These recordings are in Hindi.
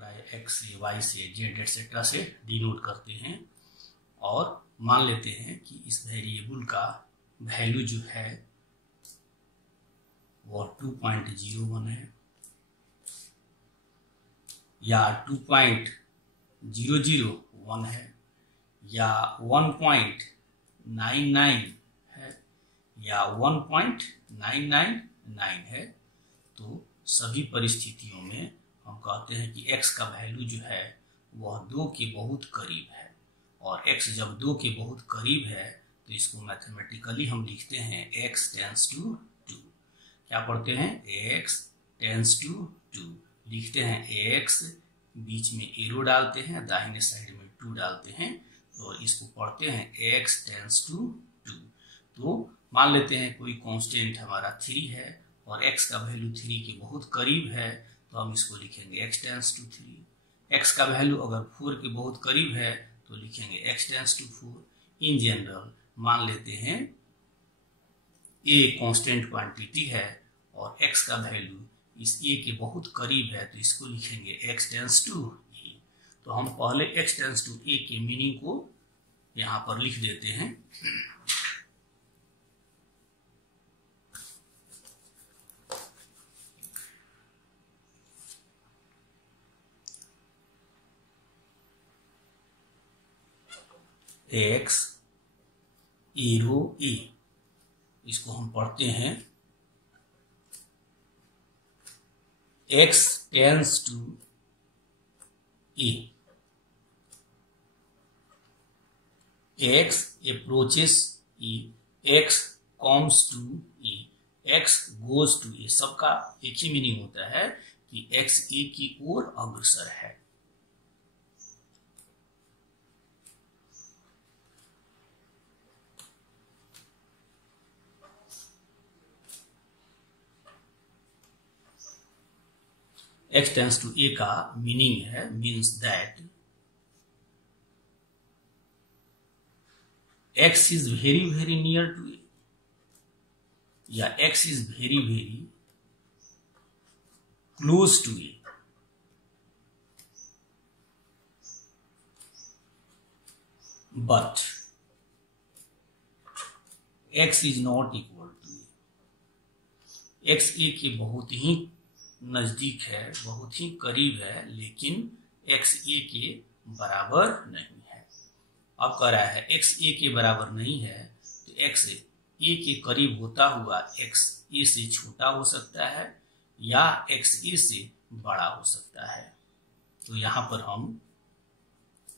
प्राय x से y से z एटसेट्रा से डिनोट करते हैं और मान लेते हैं कि इस वेरिएबल का वैल्यू जो है वो 2.01 है या 2.001 है या 1.99 है या 1.999 है। तो सभी परिस्थितियों में हम कहते हैं कि x का वैल्यू जो है वह 2 के बहुत करीब है और x जब 2 के बहुत करीब है तो इसको मैथमेटिकली हम लिखते हैं x टेंस टू 2। क्या पढ़ते हैं? x टेंस टू 2 लिखते हैं। x बीच में एरो डालते हैं, दाहिने साइड में 2 डालते हैं तो इसको पढ़ते हैं x टेंस टू 2। तो मान लेते हैं कोई कांस्टेंट हमारा 3 है और x का वैल्यू 3 के बहुत करीब है तो हम इसको लिखेंगे x टेंस टू 3। x का वैल्यू अगर 4 के बहुत करीब है तो लिखेंगे x tends to 4। In general मान लेते हैं a कांस्टेंट क्वांटिटी है और x का वैल्यू इस a के बहुत करीब है तो इसको लिखेंगे x टेंस टू a। तो हम पहले x टेंस टू a के मीनिंग को यहां पर लिख देते हैं। x एरो a, इसको हम पढ़ते हैं x tends to a, x approaches a, x comes to a, x goes to a। सबका एक ही मीनिंग होता है कि x a की ओर अग्रसर है। x टेंस टू a का मीनिंग है means that x is very very near to a या x is very very close to a। But x is not equal to a। x a के बहुत ही नजदीक है, बहुत ही करीब है, लेकिन x a के बराबर नहीं है। अब कह रहा है x a के बराबर नहीं है तो x a के करीब होता हुआ x a से छोटा हो सकता है या x a से बड़ा हो सकता है। तो यहां पर हम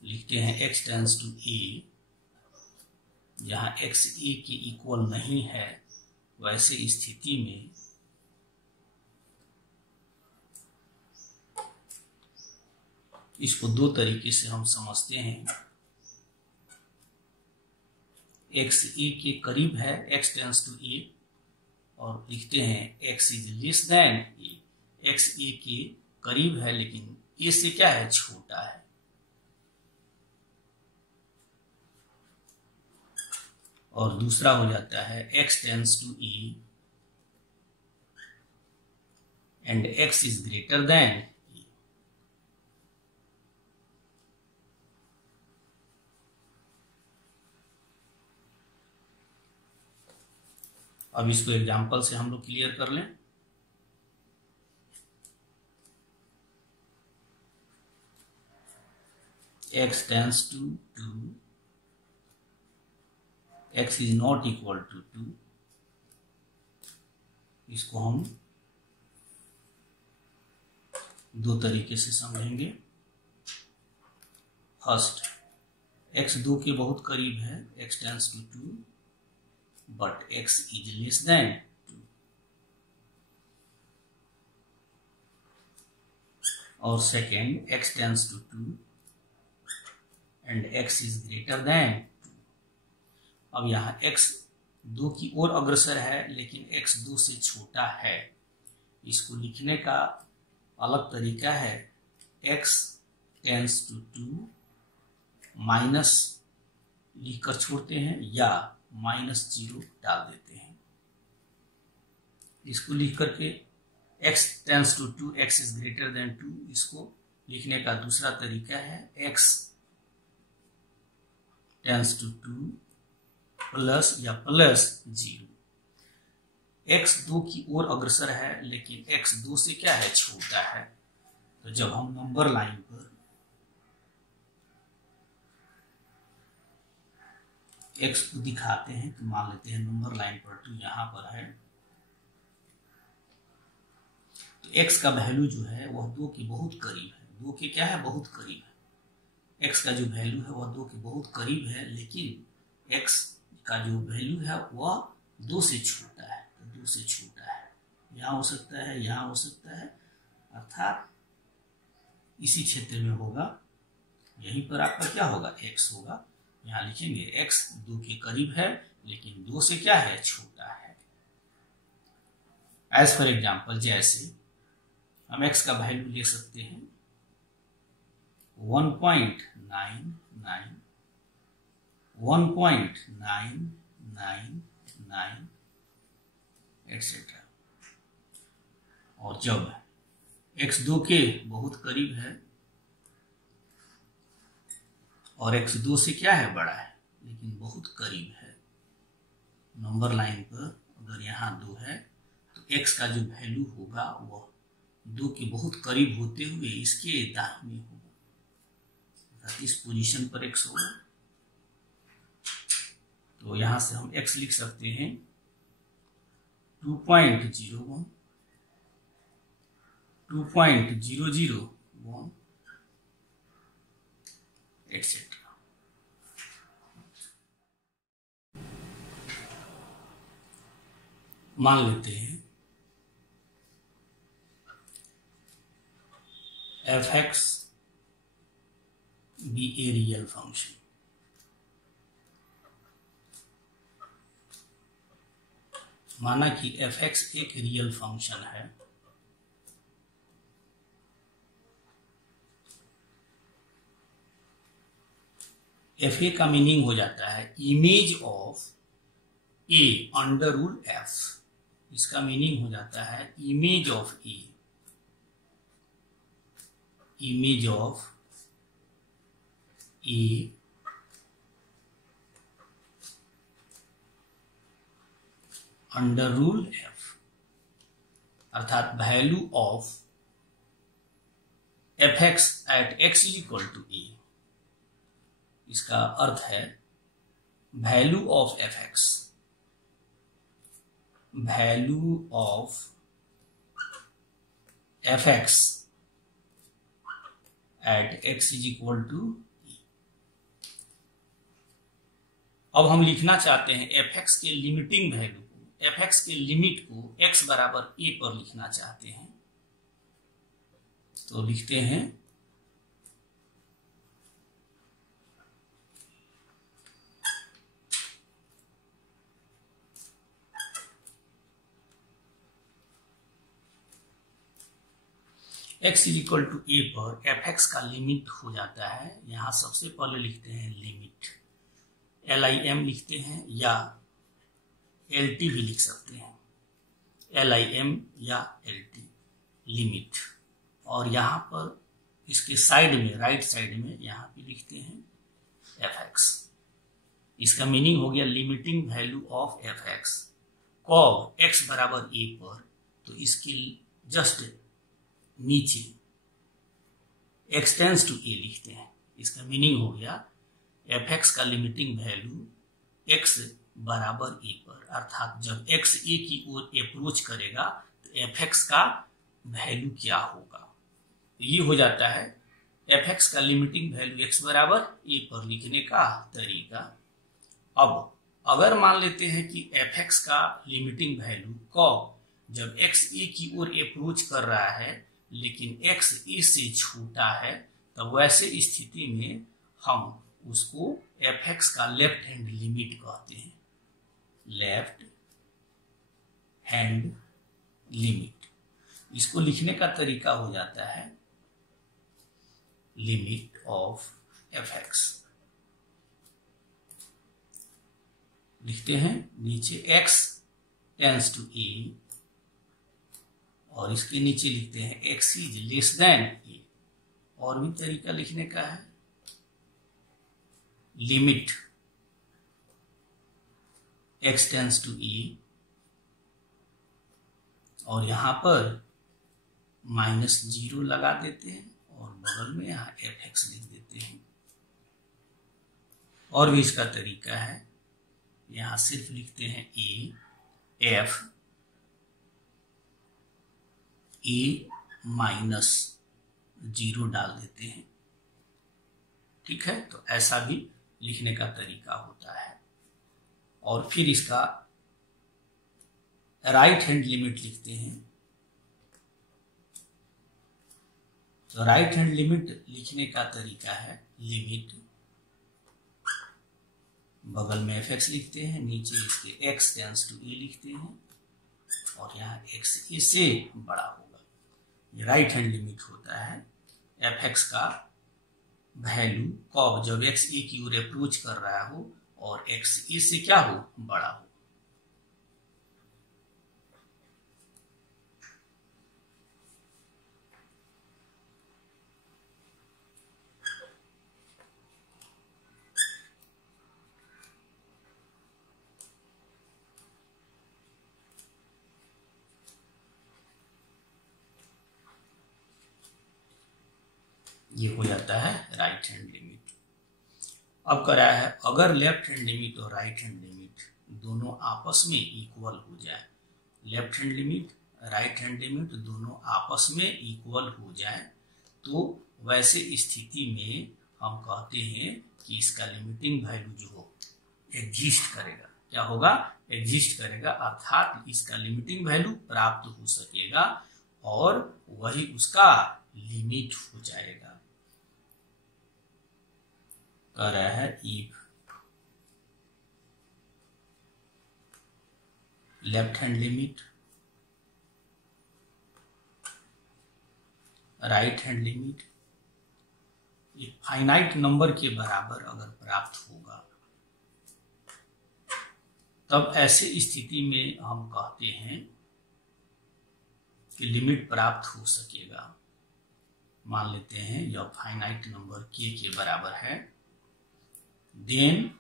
लिखते हैं x टेंस टू a। जहां x a के इक्वल नहीं है वैसे स्थिति में इसको 2 तरीके से हम समझते हैं। x a के करीब है x टेंस टू a और लिखते हैं x is less than a। x a के करीब है लेकिन a से क्या है? छोटा है। और दूसरा हो जाता है x tends to a and x is greater than. अब इसको एग्जांपल से हम लोग क्लियर कर लें। x tends to 2, x is not equal to 2। इसको हम 2 तरीके से समझेंगे। फर्स्ट, x 2 के बहुत करीब है, x tends to 2 but x is less than 2। और second, x tends to 2 and x is greater than 2। अब यहाँ x 2 की ओर अग्रसर है लेकिन x 2 से छोटा है। इसको लिखने का अलग तरीका है x टेंस टू 2 माइनस लिखकर छोड़ते हैं या -0 डाल देते हैं। इसको लिख करके x tends to 2 x is greater than 2 इसको लिखने का दूसरा तरीका है x टेंस टू 2 प्लस या प्लस 0। x 2 की ओर अग्रसर है लेकिन x 2 से क्या है, छोटा है। तो जब हम नंबर लाइन पर x को दिखाते हैं तो मान लेते हैं नंबर लाइन पर 2 यहां पर है, तो x का वैल्यू जो है वह 2 के बहुत करीब है। 2 के क्या है, बहुत करीब है। x का जो वैल्यू है वह 2 के बहुत करीब है, लेकिन x का जो वैल्यू है वह 2 से छोटा है। तो 2 से छोटा है, यहाँ हो सकता है, यहाँ हो सकता है, अर्थात इसी क्षेत्र में होगा। यहीं पर आपका क्या होगा, x होगा। यहाँ लिखेंगे x 2 के करीब है लेकिन 2 से क्या है, छोटा है। एज फॉर एग्जाम्पल, जैसे हम x का वैल्यू ले सकते हैं 1.999 1.999 एटसेट्रा। और जब x 2 के बहुत करीब है और x 2 से क्या है, बड़ा है लेकिन बहुत करीब है, नंबर लाइन पर अगर यहाँ 2 है तो x का जो वैल्यू होगा वह 2 के बहुत करीब होते हुए इसके दाहिने होगा, इस पोजीशन पर x होगा। तो यहां से हम x लिख सकते हैं 2.01 2.001 एटसेट्रा। मान लेते हैं f(x) be a real function. माना कि f(x) एक रियल फंक्शन है, fa का मीनिंग हो जाता है image of a under rule f। इसका मीनिंग हो जाता है image of a, image of a under rule f, अर्थात value of f(x) at x equal to a। इसका अर्थ है value of f(x), value of f(x) at x is equal to e। अब हम लिखना चाहते हैं f(x) के लिमिटिंग वैल्यू को, f(x) के लिमिट को x बराबर a पर लिखना चाहते हैं। तो लिखते हैं x is equal to a पर f(x) का लिमिट हो जाता है। यहां सबसे पहले लिखते हैं लिमिट, LIM लिखते हैं या LT भी लिख सकते हैं, LIM या LT लिमिट। और यहाँ पर इसके साइड में, राइट साइड में यहाँ पे लिखते हैं f(x). इसका मीनिंग हो गया लिमिटिंग वैल्यू ऑफ f(x) कब x बराबर a पर, तो इसके जस्ट नीचे x टेंस टू a लिखते हैं। इसका मीनिंग हो गया f(x) का लिमिटिंग वैल्यू x बराबर a पर, अर्थात जब x a की ओर अप्रोच करेगा तो f(x) का वैल्यू क्या होगा। तो ये हो जाता है f(x) का लिमिटिंग वैल्यू x बराबर a पर लिखने का तरीका। अब अगर मान लेते हैं कि f(x) का लिमिटिंग वैल्यू कब, जब x a की ओर अप्रोच कर रहा है लेकिन x a से छोटा है, तो वैसे स्थिति में हम उसको f(x) का लेफ्ट हैंड लिमिट कहते हैं, लेफ्ट हैंड लिमिट। इसको लिखने का तरीका हो जाता है लिमिट ऑफ f(x), लिखते हैं नीचे x टेंस टू a और इसके नीचे लिखते हैं x is less than a और भी तरीका लिखने का है। Limit x tends to e और यहां पर -0 लगा देते हैं और बगल में यहाँ fx लिख देते हैं। और भी इसका तरीका है, यहां सिर्फ लिखते हैं a f e -0 डाल देते हैं। ठीक है, तो ऐसा भी लिखने का तरीका होता है। और फिर इसका राइट हैंड लिमिट लिखते हैं। तो राइट हैंड लिमिट लिखने का तरीका है, लिमिट बगल में fx लिखते हैं, नीचे इसके x टेंस टू e लिखते हैं और यहाँ x इससे बड़ा होगा। ये राइट हैंड लिमिट होता है। fx का वैल्यू कब, जब x e की ओर अप्रोच कर रहा हो और x e से क्या हो, बड़ा हो। ये हो जाता है राइट हैंड लिमिट। अब करा है, अगर लेफ्ट हैंड लिमिट और राइट हैंड लिमिट दोनों आपस में इक्वल हो जाए, left hand limit right hand limit दोनों आपस में इक्वल हो जाए, तो वैसे स्थिति में हम कहते हैं कि इसका लिमिटिंग वैल्यू जो हो एग्जिस्ट करेगा। क्या होगा, एग्जिस्ट करेगा, अर्थात इसका लिमिटिंग वैल्यू प्राप्त हो सकेगा और वही उसका लिमिट हो जाएगा। कह रहा है if left hand limit right hand limit एक फाइनाइट नंबर के बराबर अगर प्राप्त होगा, तब ऐसे स्थिति में हम कहते हैं कि लिमिट प्राप्त हो सकेगा। मान लेते हैं यह फाइनाइट नंबर k के बराबर है, देन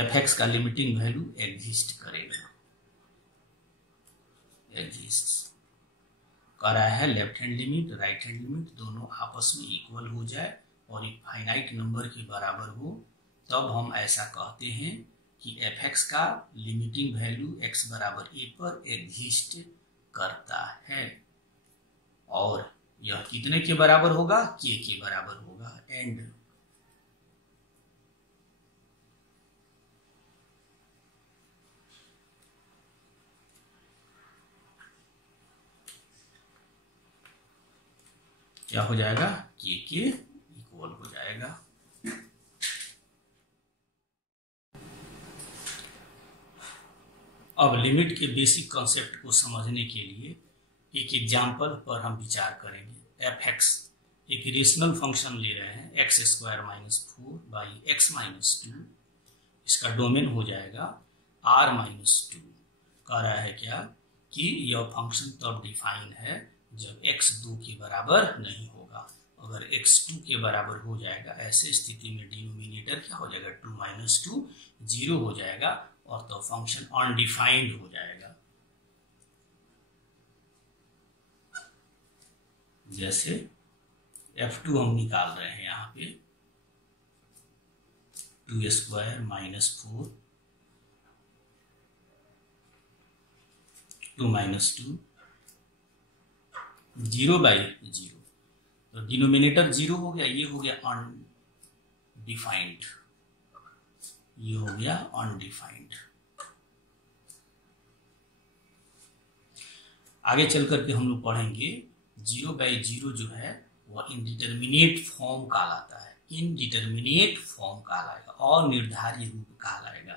fx का लिमिटिंग वैल्यू एग्जिस्ट करेगा। एग्जिस्ट कर रहा है, left hand limit right hand limit दोनों आपस में इक्वल हो जाए और एक फाइनाइट नंबर के बराबर हो, तब हम ऐसा कहते हैं कि fx का लिमिटिंग वैल्यू x बराबर a पर एग्जिस्ट करता है। और यह कितने के बराबर होगा, k के बराबर होगा। एंड क्या हो जाएगा, k के इक्वल हो जाएगा। अब लिमिट के बेसिक कॉन्सेप्ट को समझने के लिए एक एग्जाम्पल पर हम विचार करेंगे। fx एक रेशनल फंक्शन ले रहे हैं, x² - 4 x - 2, इसका डोमेन हो जाएगा r-2। कह रहा है क्या कि यह फंक्शन तब डिफाइन है जब x 2 के बराबर नहीं होगा। अगर x 2 के बराबर हो जाएगा, ऐसे स्थिति में डिनोमिनेटर क्या हो जाएगा, 2 - 2 0 हो जाएगा और तो फंक्शन अनडिफाइंड हो जाएगा। जैसे f2 हम निकाल रहे हैं यहाँ पे, 2² - 4 2 - 2 0/0, तो डिनोमिनेटर 0 हो गया, ये हो गया अनडिफाइंड, ये हो गया अनडिफाइंड। आगे चल करके हम लोग पढ़ेंगे 0/0 जो है वह इनडिटर्मिनेट फॉर्म कहलाता है, इनडिटर्मिनेट फॉर्म कहलाएगा और निर्धारित रूप कहलाएगा।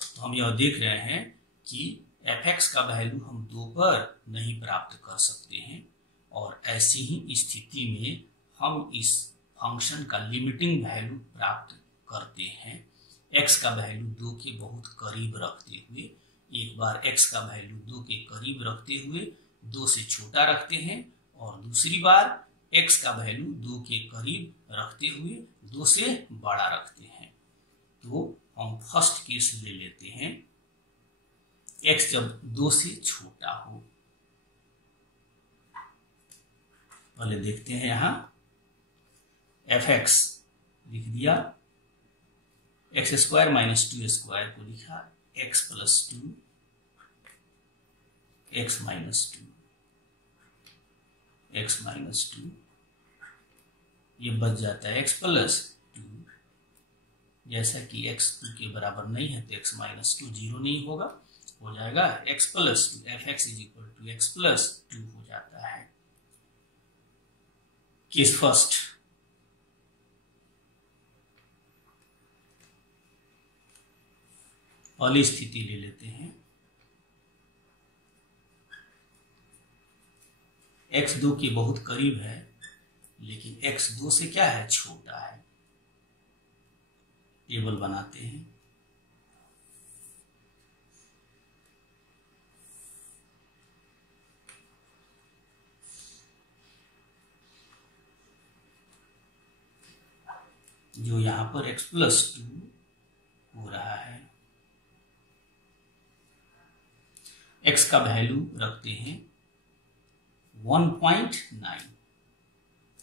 तो हम यह देख रहे हैं कि fx का वैल्यू हम 2 पर नहीं प्राप्त कर सकते हैं और ऐसी ही स्थिति में हम इस फंक्शन का लिमिटिंग वैल्यू प्राप्त करते हैं, x का वैल्यू 2 के बहुत करीब रखते हुए। एक बार x का वैल्यू 2 के करीब रखते हुए 2 से छोटा रखते हैं और दूसरी बार x का वैल्यू 2 के करीब रखते हुए 2 से बड़ा रखते हैं। तो हम फर्स्ट केस ले लेते हैं, x जब 2 से छोटा हो। पहले देखते हैं यहां fx लिख दिया, x स्क्वायर माइनस 2 स्क्वायर को लिखा x प्लस 2 x माइनस 2 ये बच जाता है x प्लस 2। जैसा कि x 2 के बराबर नहीं है तो x माइनस 2 जीरो नहीं होगा, हो जाएगा x plus 2, fx is equal to x plus 2 हो जाता है। केस फर्स्ट, पहली स्थिति ले लेते हैं, x 2 के बहुत करीब है लेकिन x 2 से क्या है, छोटा है। टेबल बनाते हैं, जो यहां पर x प्लस 2 हो रहा है, x का वैल्यू रखते हैं 1.9,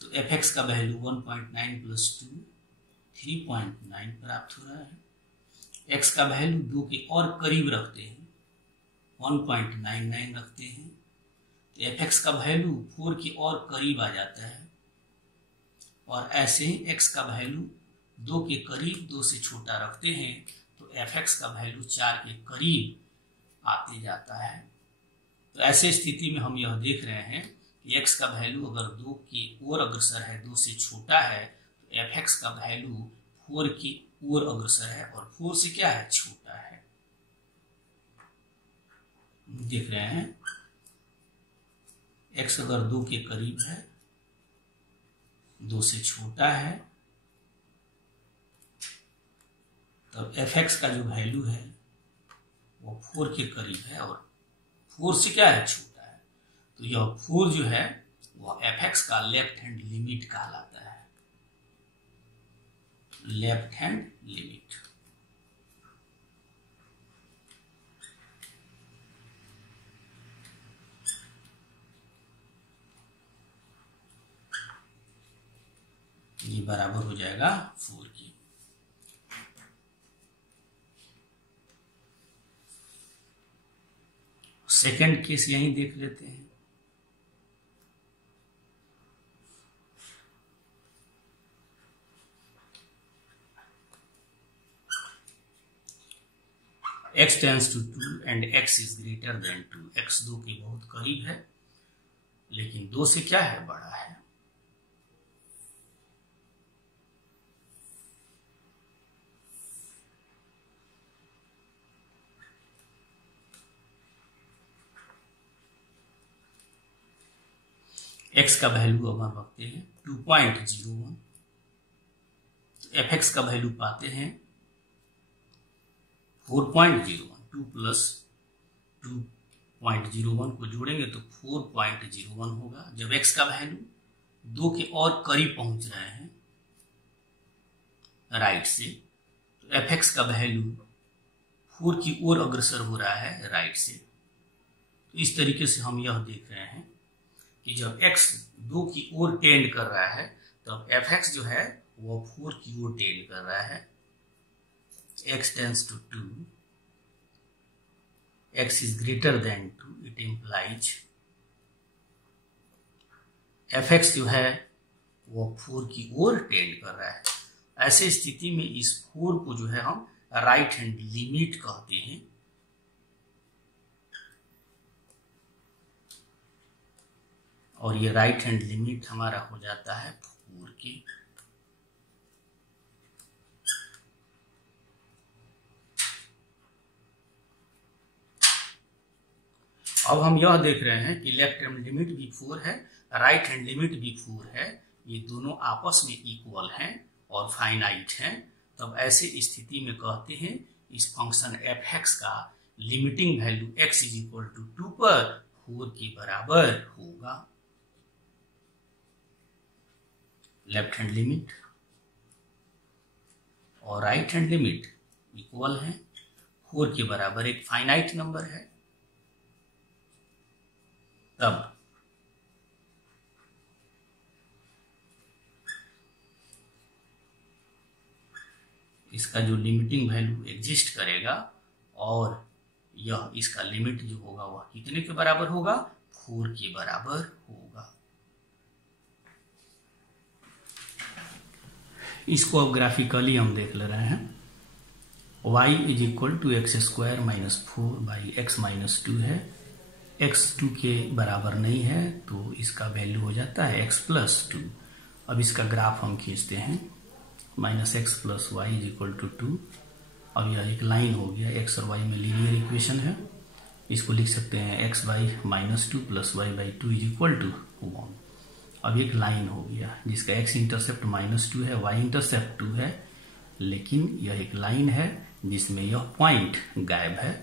तो fx का वैल्यू 1.9 प्लस 2 3.9 प्राप्त हो रहा है। x का वैल्यू 2 के और करीब रखते हैं 1.99 रखते हैं, तो fx का वैल्यू 4 के और करीब आ जाता है। और ऐसे ही x का वैल्यू 2 के करीब 2 से छोटा रखते हैं तो fx का वैल्यू 4 के करीब आते जाता है। तो ऐसे स्थिति में हम यह देख रहे हैं कि x का वैल्यू अगर 2 की ओर अग्रसर है, 2 से छोटा है, तो fx का वैल्यू 4 की ओर अग्रसर है और 4 से क्या है, छोटा है। देख रहे हैं x अगर 2 के करीब है, 2 से छोटा है, तब fx का जो वैल्यू है वो 4 के करीब है और 4 से क्या है, छोटा है। तो यह 4 जो है वह fx का लेफ्ट हैंड लिमिट कहलाता है, लेफ्ट हैंड लिमिट। ये बराबर हो जाएगा 4 की। सेकंड केस यहीं देख लेते हैं, x tends to 2 and x is greater than 2, x 2 के बहुत करीब है लेकिन 2 से क्या है, बड़ा है। x का वैल्यू अब हम रखते हैं 2.01, तो fx का वैल्यू पाते हैं 4.01, 2 प्लस 2.01 को जोड़ेंगे तो 4.01 होगा। जब x का वैल्यू 2 के और करीब पहुंच रहे हैं राइट से, तो fx का वैल्यू 4 की ओर अग्रसर हो रहा है राइट से। तो इस तरीके से हम यह देख रहे हैं कि जब x 2 की ओर टेंड कर रहा है तब fx जो है वो 4 की ओर टेंड कर रहा है। x tends to 2, x is greater than 2, it implies fx जो है वो 4 की ओर टेंड कर रहा है। ऐसे स्थिति में इस 4 को जो है हम राइट हैंड लिमिट कहते हैं। और ये राइट हैंड लिमिट हमारा हो जाता है 4 की। अब हम यह देख रहे हैं कि लेफ्ट हैंड लिमिट भी 4 है, राइट हैंड लिमिट भी 4 है, ये दोनों आपस में इक्वल हैं और फाइनाइट हैं। तब ऐसे स्थिति में कहते हैं इस फंक्शन fx का limiting value x is equal to 2 पर 4 के बराबर होगा। लेफ्ट हैंड लिमिट और राइट हैंड लिमिट इक्वल है, 4 के बराबर एक फाइनाइट नंबर है, तब इसका जो लिमिटिंग वैल्यू एग्जिस्ट करेगा और यह इसका लिमिट जो होगा वह कितने के बराबर होगा, 4 के बराबर होगा। इसको अब ग्राफिकली हम देख ले रहे हैं। y is equal to x square minus 4 by x minus 2 है, x 2 के बराबर नहीं है तो इसका वैल्यू हो जाता है x प्लस 2। अब इसका ग्राफ हम खींचते हैं, minus x plus y is equal to 2। अब यह एक लाइन हो गया, x और y में लीनियर इक्वेशन है, इसको लिख सकते हैं x by minus 2 plus y by 2 is equal to 1। अब एक लाइन हो गया जिसका x इंटरसेप्ट माइनस 2 है, y इंटरसेप्ट 2 है, लेकिन यह एक लाइन है जिसमें यह पॉइंट गायब है।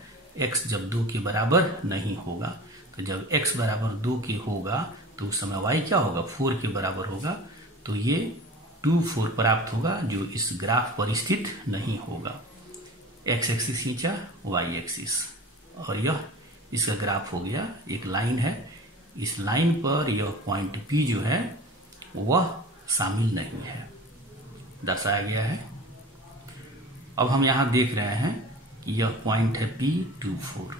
x जब 2 के बराबर नहीं होगा, तो जब x बराबर 2 के होगा तो उस समय y क्या होगा, 4 के बराबर होगा। तो ये 2 4 प्राप्त होगा जो इस ग्राफ पर स्थित नहीं होगा। x एक्सिस खींचा, y एक्सिस, और यह इसका ग्राफ हो गया, एक लाइन है। इस लाइन पर यह पॉइंट P जो है वह शामिल नहीं है, दर्शाया गया है। अब हम यहां देख रहे हैं कि यह पॉइंट है P 2 4।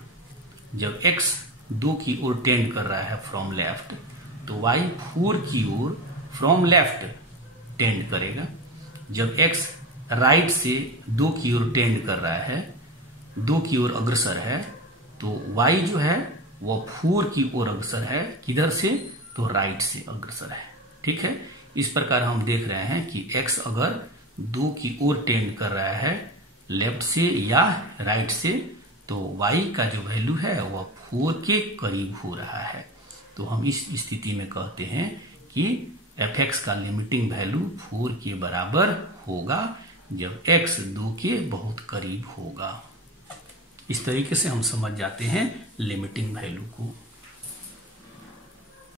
जब x 2 की ओर टेंड कर रहा है फ्रॉम लेफ्ट, तो y 4 की ओर फ्रॉम लेफ्ट टेंड करेगा। जब x राइट से 2 की ओर टेंड कर रहा है, 2 की ओर अग्रसर है, तो y जो है वह 4 की ओर अग्रसर है। किधर से, तो राइट से अग्रसर है। ठीक है, इस प्रकार हम देख रहे हैं कि x अगर 2 की ओर टेंड कर रहा है लेफ्ट से या राइट से, तो y का जो वैल्यू है वह 4 के करीब हो रहा है। तो हम इस स्थिति में कहते हैं कि f(x) का लिमिटिंग वैल्यू 4 के बराबर होगा जब x 2 के बहुत करीब होगा। इस तरीके से हम समझ जाते हैं लिमिटिंग वैल्यू को।